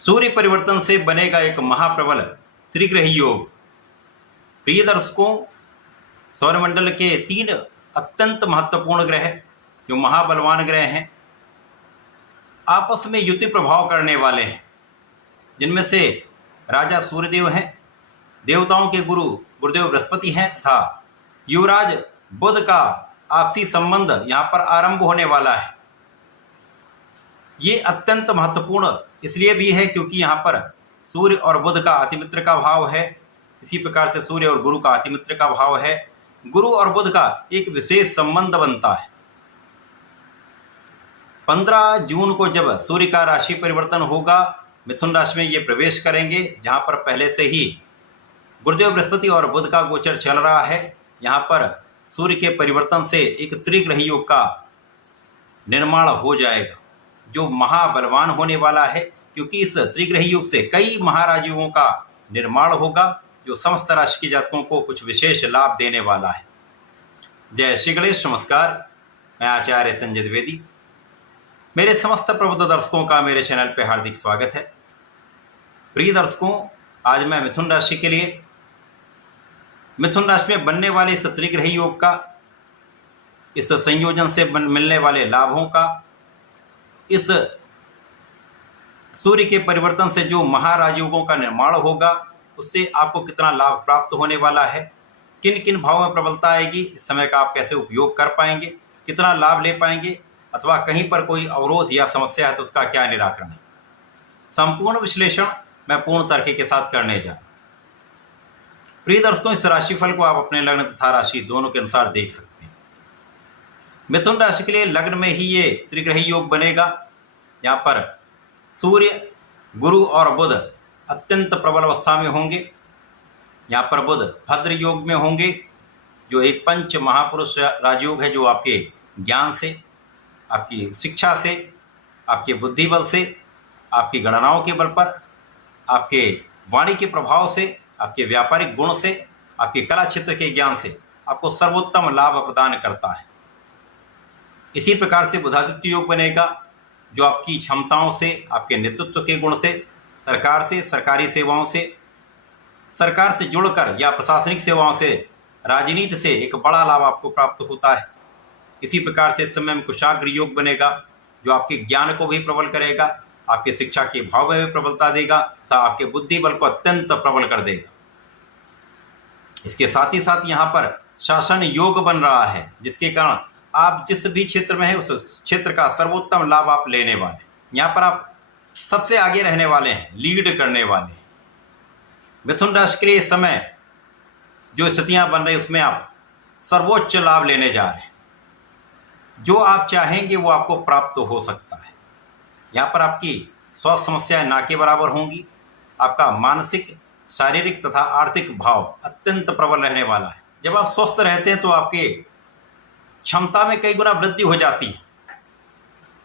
सूर्य परिवर्तन से बनेगा एक महाप्रबल त्रिग्रही योग। प्रिय दर्शकों, सौरमंडल के 3 अत्यंत महत्वपूर्ण ग्रह जो महाबलवान ग्रह हैं, आपस में युति प्रभाव करने वाले हैं, जिनमें से राजा सूर्यदेव हैं, देवताओं के गुरु गुरुदेव बृहस्पति हैं तथा युवराज बुध का आपसी संबंध यहाँ पर आरंभ होने वाला है। ये अत्यंत महत्वपूर्ण इसलिए भी है क्योंकि यहाँ पर सूर्य और बुध का अतिमित्र का भाव है। इसी प्रकार से सूर्य और गुरु का अतिमित्र का भाव है। गुरु और बुध का एक विशेष संबंध बनता है। 15 जून को जब सूर्य का राशि परिवर्तन होगा, मिथुन राशि में ये प्रवेश करेंगे, जहाँ पर पहले से ही गुरुदेव बृहस्पति और बुध का गोचर चल रहा है। यहाँ पर सूर्य के परिवर्तन से एक त्रिग्रही योग का निर्माण हो जाएगा जो महाबलवान होने वाला है, क्योंकि इस त्रिग्रही योग से कई महाराजयों का निर्माण होगा जो समस्त राशि के जातकों को कुछ विशेष लाभ देने वाला है। जय श्री गणेश। नमस्कार, मैं आचार्य संजय द्विवेदी। मेरे समस्त प्रबुद्ध दर्शकों का मेरे चैनल पर हार्दिक स्वागत है। प्रिय दर्शकों, आज मैं मिथुन राशि के लिए मिथुन राशि में बनने वाले इस त्रिग्रही योग का, इस संयोजन से मिलने वाले लाभों का, इस सूर्य के परिवर्तन से जो महाराजयोगों का निर्माण होगा उससे आपको कितना लाभ प्राप्त होने वाला है, किन किन भावों में प्रबलता आएगी, इस समय का आप कैसे उपयोग कर पाएंगे, कितना लाभ ले पाएंगे, अथवा कहीं पर कोई अवरोध या समस्या है तो उसका क्या निराकरण है, संपूर्ण विश्लेषण मैं पूर्ण तर्क के साथ करने जा। प्रिय दर्शकों, इस राशिफल को आप अपने लग्न तथा राशि दोनों के अनुसार देख सकते हैं। मिथुन राशि के लिए लग्न में ही ये त्रिग्रही योग बनेगा। यहाँ पर सूर्य, गुरु और बुध अत्यंत प्रबल अवस्था में होंगे। यहाँ पर बुध भद्र योग में होंगे जो एक पंच महापुरुष राजयोग है, जो आपके ज्ञान से, आपकी शिक्षा से, आपके बुद्धि बल से, आपकी गणनाओं के बल पर, आपके वाणी के प्रभाव से, आपके व्यापारिक गुण से, आपके कला क्षेत्र के ज्ञान से आपको सर्वोत्तम लाभ प्रदान करता है। इसी प्रकार से बुधादित्य योग बनेगा जो आपकी क्षमताओं से, आपके नेतृत्व के गुण से, सरकार से, सरकारी सेवाओं से, सरकार से जुड़कर या प्रशासनिक सेवाओं से, राजनीति से एक बड़ा लाभ आपको प्राप्त होता है। इसी प्रकार से इस समय में कुशाग्र योग बनेगा जो आपके ज्ञान को भी प्रबल करेगा, आपके शिक्षा के भाव में भी प्रबलता देगा तथा आपके बुद्धि बल को अत्यंत प्रबल कर देगा। इसके साथ ही साथ यहाँ पर शासन योग बन रहा है, जिसके कारण आप जिस भी क्षेत्र में हैं उस क्षेत्र का सर्वोत्तम लाभ आप लेने वाले हैं। यहाँ पर आप सबसे आगे रहने वाले हैं, लीड करने वाले हैं। मिथुन राशि के लिए इस समय जो स्थितियां बन रही उसमें आप सर्वोच्च लाभ लेने जा रहे हैं। जो आप चाहेंगे वो आपको प्राप्त हो सकता है। यहाँ पर आपकी स्वास्थ्य समस्याएं ना के बराबर होंगी। आपका मानसिक, शारीरिक तथा आर्थिक भाव अत्यंत प्रबल रहने वाला है। जब आप स्वस्थ रहते हैं तो आपके क्षमता में कई गुना वृद्धि हो जाती है,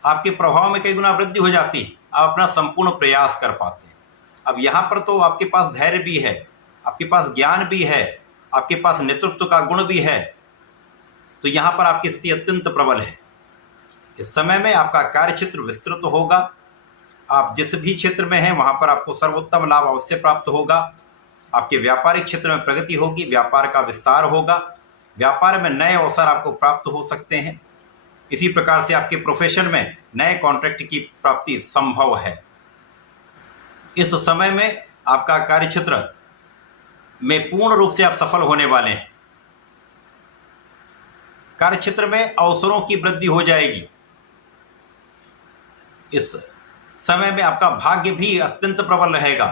आपके प्रभाव में कई गुना वृद्धि हो जाती है, आप अपना संपूर्ण प्रयास कर पाते हैं। अब यहाँ पर तो आपके पास धैर्य भी है, आपके पास ज्ञान भी है, आपके पास नेतृत्व का गुण भी है, तो यहाँ पर आपकी स्थिति अत्यंत प्रबल है। इस समय में आपका कार्य क्षेत्र विस्तृत होगा। आप जिस भी क्षेत्र में हैं वहाँ पर आपको सर्वोत्तम लाभ अवश्य प्राप्त होगा। आपके व्यापारिक क्षेत्र में प्रगति होगी, व्यापार का विस्तार होगा, व्यापार में नए अवसर आपको प्राप्त हो सकते हैं। इसी प्रकार से आपके प्रोफेशन में नए कॉन्ट्रैक्ट की प्राप्ति संभव है। इस समय में आपका कार्य क्षेत्र में पूर्ण रूप से आप सफल होने वाले हैं। कार्य क्षेत्र में अवसरों की वृद्धि हो जाएगी। इस समय में आपका भाग्य भी अत्यंत प्रबल रहेगा।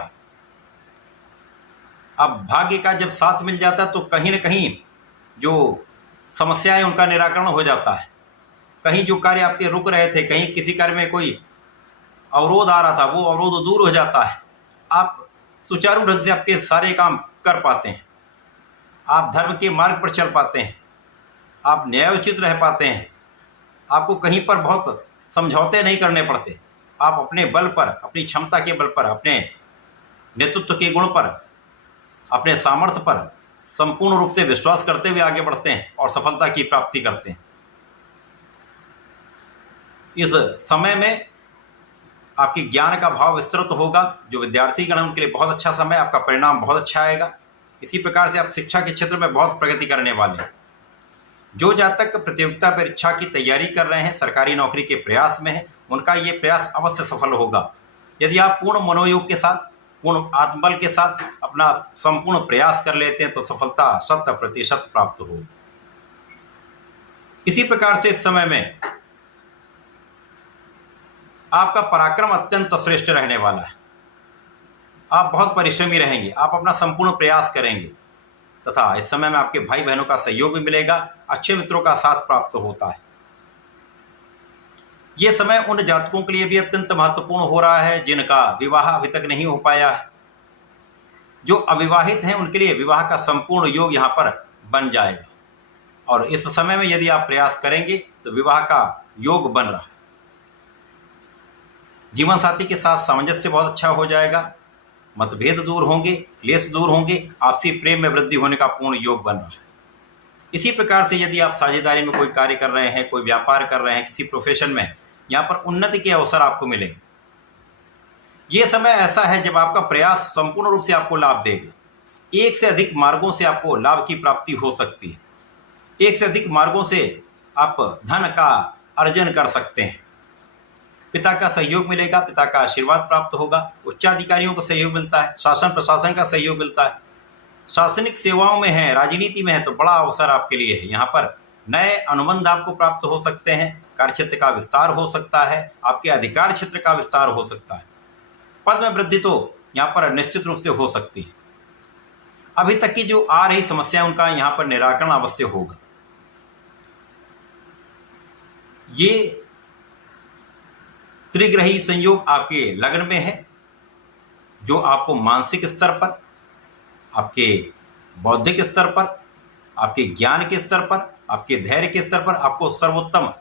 अब भाग्य का जब साथ मिल जाता है तो कहीं न कहीं जो समस्याएं उनका निराकरण हो जाता है। कहीं जो कार्य आपके रुक रहे थे, कहीं किसी कार्य में कोई अवरोध आ रहा था, वो अवरोध दूर हो जाता है। आप सुचारू ढंग से आपके सारे काम कर पाते हैं। आप धर्म के मार्ग पर चल पाते हैं, आप न्यायोचित रह पाते हैं। आपको कहीं पर बहुत समझौते नहीं करने पड़ते। आप अपने बल पर, अपनी क्षमता के बल पर, अपने नेतृत्व के गुण पर, अपने सामर्थ्य पर संपूर्ण रूप से विश्वास करते हुए आगे बढ़ते हैं और सफलता की प्राप्ति करते हैं। इस समय में आपके ज्ञान का भाव विस्तृत होगा। जो विद्यार्थीगण हैं उनके लिए बहुत अच्छा समय, आपका परिणाम बहुत अच्छा आएगा। इसी प्रकार से आप शिक्षा के क्षेत्र में बहुत प्रगति करने वाले हैं। जो जातक प्रतियोगिता परीक्षा की तैयारी कर रहे हैं, सरकारी नौकरी के प्रयास में है, उनका ये प्रयास अवश्य सफल होगा। यदि आप पूर्ण मनोयोग के साथ, पूर्ण आत्मबल के साथ अपना संपूर्ण प्रयास कर लेते हैं तो सफलता 100% प्राप्त होगी। इसी प्रकार से इस समय में आपका पराक्रम अत्यंत श्रेष्ठ रहने वाला है। आप बहुत परिश्रमी रहेंगे, आप अपना संपूर्ण प्रयास करेंगे तथा इस समय में आपके भाई बहनों का सहयोग भी मिलेगा, अच्छे मित्रों का साथ प्राप्त होता है। यह समय उन जातकों के लिए भी अत्यंत महत्वपूर्ण हो रहा है जिनका विवाह अभी तक नहीं हो पाया है। जो अविवाहित हैं उनके लिए विवाह का संपूर्ण योग यहाँ पर बन जाएगा और इस समय में यदि आप प्रयास करेंगे तो विवाह का योग बन रहा है। जीवन साथी के साथ सामंजस्य बहुत अच्छा हो जाएगा, मतभेद दूर होंगे, क्लेश दूर होंगे, आपसी प्रेम में वृद्धि होने का पूर्ण योग बन रहा है। इसी प्रकार से यदि आप साझेदारी में कोई कार्य कर रहे हैं, कोई व्यापार कर रहे हैं, किसी प्रोफेशन में, यहाँ पर उन्नति के अवसर आपको मिलेंगे। ये समय ऐसा है जब आपका प्रयास संपूर्ण रूप से आपको लाभ देगा। एक से अधिक मार्गों से आपको लाभ की प्राप्ति हो सकती है। एक से अधिक मार्गों से आप धन का अर्जन कर सकते हैं। पिता का सहयोग मिलेगा, पिता का आशीर्वाद प्राप्त होगा, उच्चाधिकारियों का सहयोग मिलता है, शासन प्रशासन का सहयोग मिलता है। शासनिक सेवाओं में है, राजनीति में है तो बड़ा अवसर आपके लिए है। यहाँ पर नए अनुबंध आपको प्राप्त हो सकते हैं, कार्यक्षेत्र का विस्तार हो सकता है, आपके अधिकार क्षेत्र का विस्तार हो सकता है। पद में वृद्धि तो यहाँ पर निश्चित रूप से हो सकती है। अभी तक की जो आ रही समस्या उनका यहाँ पर निराकरण अवश्य होगा। ये त्रिग्रही संयोग आपके लग्न में है जो आपको मानसिक स्तर पर, आपके बौद्धिक स्तर पर, आपके ज्ञान के स्तर पर, आपके धैर्य के स्तर पर आपको सर्वोत्तम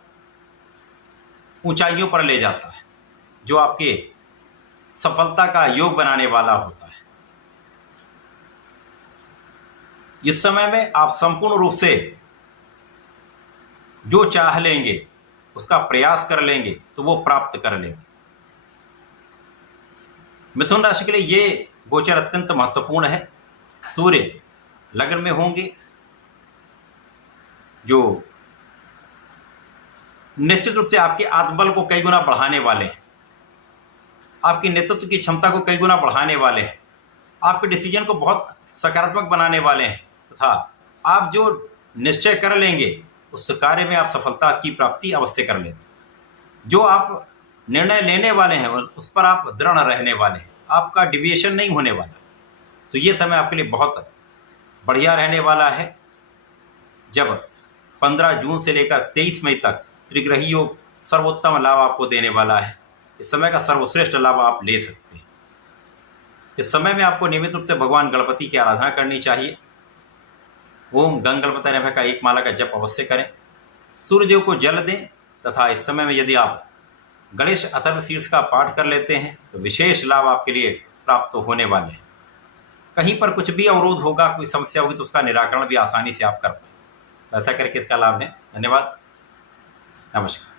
ऊंचाइयों पर ले जाता है, जो आपके सफलता का योग बनाने वाला होता है। इस समय में आप संपूर्ण रूप से जो चाह लेंगे उसका प्रयास कर लेंगे तो वो प्राप्त कर लेंगे। मिथुन राशि के लिए ये गोचर अत्यंत महत्वपूर्ण है। सूर्य लग्न में होंगे जो निश्चित रूप से आपके आत्मबल को कई गुना बढ़ाने वाले हैं, आपकी नेतृत्व की क्षमता को कई गुना बढ़ाने वाले हैं, आपके डिसीजन को बहुत सकारात्मक बनाने वाले हैं तथा आप जो निश्चय कर लेंगे उस कार्य में आप सफलता की प्राप्ति अवश्य कर लेंगे। जो आप निर्णय लेने वाले हैं उस पर आप दृढ़ रहने वाले हैं, आपका डिविएशन नहीं होने वाला। तो ये समय आपके लिए बहुत बढ़िया रहने वाला है जब 15 जून से लेकर 23 मई तक त्रिग्रही योग सर्वोत्तम लाभ आपको देने वाला है। इस समय का सर्वश्रेष्ठ लाभ आप ले सकते हैं। इस समय में आपको नियमित रूप से भगवान गणपति की आराधना करनी चाहिए। ओम गंग गणपति नमः का एक माला का जप अवश्य करें। सूर्यदेव को जल दें तथा इस समय में यदि आप गणेश अथर्व शीर्ष का पाठ कर लेते हैं तो विशेष लाभ आपके लिए प्राप्त होने वाले हैं। कहीं पर कुछ भी अवरोध होगा, कोई समस्या होगी तो उसका निराकरण भी आसानी से आप कर पाएं। ऐसा करके इसका लाभ लें। धन्यवाद, नमस्कार।